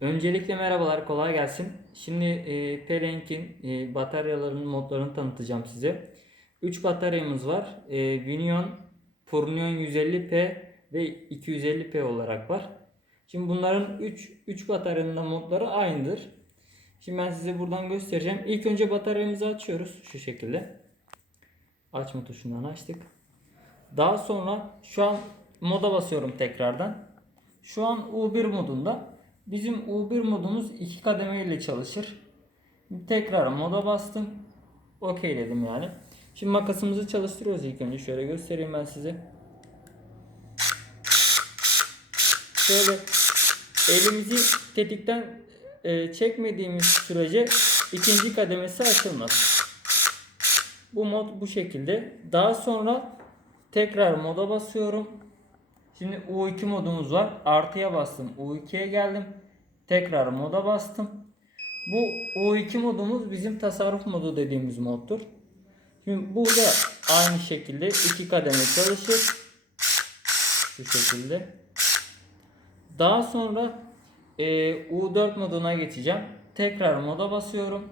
Öncelikle merhabalar, kolay gelsin. Şimdi e, Pelenk'in e, bataryalarının modlarını tanıtacağım size. 3 bataryamız var. E, Vinion, Purnion 150P ve 250P olarak var. Şimdi bunların 3 3 bataryanın da modları aynıdır. Şimdi ben size buradan göstereceğim. İlk önce bataryamızı açıyoruz şu şekilde. Açma tuşundan açtık. Daha sonra şu an moda basıyorum tekrardan. Şu an U1 modunda. Bizim U1 modumuz iki kademe ile çalışır. Tekrar moda bastım. Okey dedim yani. Şimdi makasımızı çalıştırıyoruz ilk önce. Şöyle göstereyim ben size. Şöyle elimizi tetikten e, çekmediğimiz sürece ikinci kademesi açılmaz. Bu mod bu şekilde. Daha sonra tekrar moda basıyorum. Şimdi U2 modumuz var. Artıya bastım. U2'ye geldim. Tekrar moda bastım. Bu U2 modumuz bizim tasarruf modu dediğimiz moddur. Şimdi burada aynı şekilde iki kademe çalışır. Şu şekilde. Daha sonra e, U4 moduna geçeceğim. Tekrar moda basıyorum.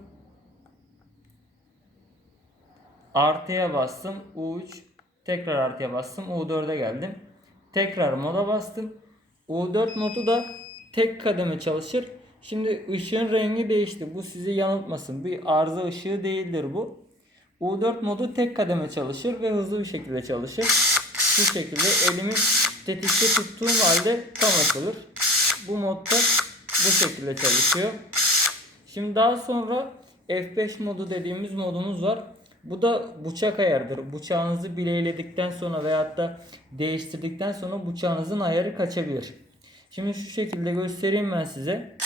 Artıya bastım. U3 tekrar artıya bastım. U4'e geldim. Tekrar moda bastım. U4 modu da tek kademe çalışır. Şimdi ışığın rengi değişti. Bu sizi yanıltmasın. Bir arıza ışığı değildir bu. U4 modu tek kademe çalışır ve hızlı bir şekilde çalışır. Bu şekilde elimi tetikte tuttuğum halde tam açılır. Bu modda bu şekilde çalışıyor. Şimdi daha sonra F5 modu dediğimiz modumuz var. Bu da bıçak ayarıdır. Bıçağınızı bileyledikten sonra veyahut da değiştirdikten sonra bıçağınızın ayarı kaçabilir. Şimdi şu şekilde göstereyim ben size.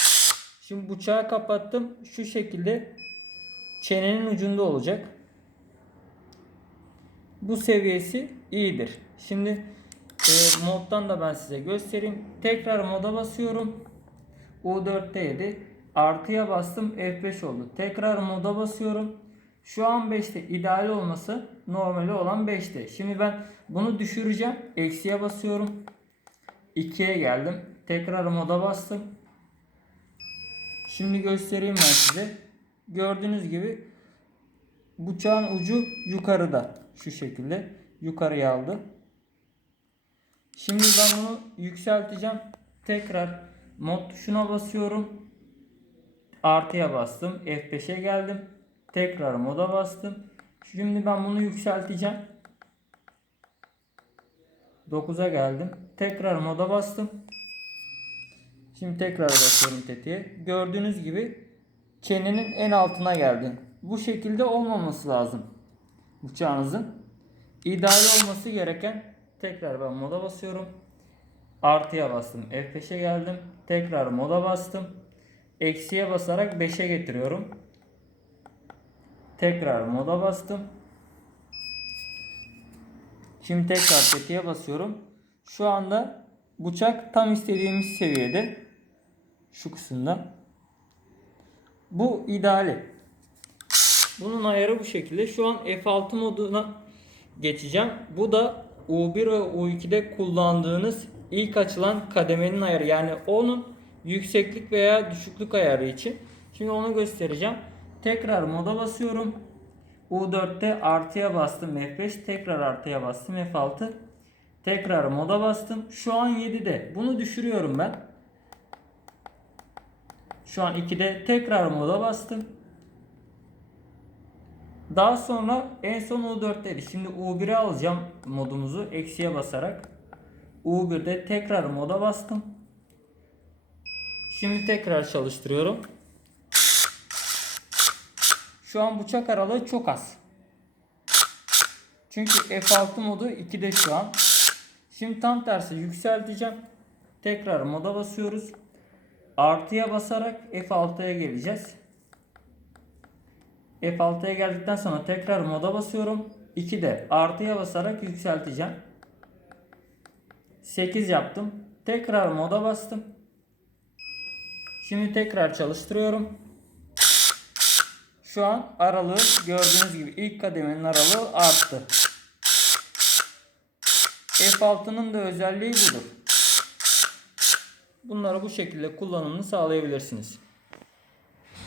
Şimdi bıçağı kapattım. Şu şekilde çenenin ucunda olacak. Bu seviyesi iyidir. Şimdi e, moddan da ben size göstereyim. Tekrar moda basıyorum. U4'teydi. Artıya bastım F5 oldu. Tekrar moda basıyorum. Şu an 5'te ideal olması normali olan 5'te. Şimdi ben bunu düşüreceğim. Eksiye basıyorum. 2'ye geldim. Tekrar moda bastım. Şimdi göstereyim ben size. Gördüğünüz gibi bıçağın ucu yukarıda. Şu şekilde yukarıya aldı. Şimdi ben bunu yükselteceğim. Tekrar mod tuşuna basıyorum. Artıya bastım. F5'e geldim. Tekrar moda bastım. Şimdi ben bunu yükselteceğim. 9'a geldim. Tekrar moda bastım. Şimdi tekrar basıyorum tetiğe. Gördüğünüz gibi çenenin en altına geldi. Bu şekilde olmaması lazım. Bıçağınızın. İdeal olması gereken tekrar ben moda basıyorum. Artıya bastım. F5'e geldim. Tekrar moda bastım. Eksiye basarak 5'e getiriyorum. Tekrar moda bastım. Şimdi tekrar tetiğe basıyorum. Şu anda bıçak tam istediğimiz seviyede. Şu kısımda. Bu ideali. Bunun ayarı bu şekilde. Şu an F6 moduna geçeceğim. Bu da U1 ve U2'de kullandığınız ilk açılan kademenin ayarı. Yani onun yükseklik veya düşüklük ayarı için. Şimdi onu göstereceğim. Tekrar moda basıyorum. U4'te artıya bastım F5. Tekrar artıya bastım F6. Tekrar moda bastım. Şu an 7'de. Bunu düşürüyorum ben. Şu an 2'de. Tekrar moda bastım. Daha sonra en son U4'teydi. Şimdi U1'e alacağım modumuzu eksiye basarak. U1'de tekrar moda bastım. Şimdi tekrar çalıştırıyorum. Şu an bıçak aralığı çok az. Çünkü F6 modu 2'de şu an. Şimdi tam tersi yükselteceğim. Tekrar moda basıyoruz. Artıya basarak F6'ya geleceğiz. F6'ya geldikten sonra tekrar moda basıyorum. 2'de artıya basarak yükselteceğim. 8 yaptım. Tekrar moda bastım. Şimdi tekrar çalıştırıyorum. Şu an aralığı gördüğünüz gibi ilk kademenin aralığı arttı. F6'nın da özelliği budur. Bunları bu şekilde kullanımını sağlayabilirsiniz.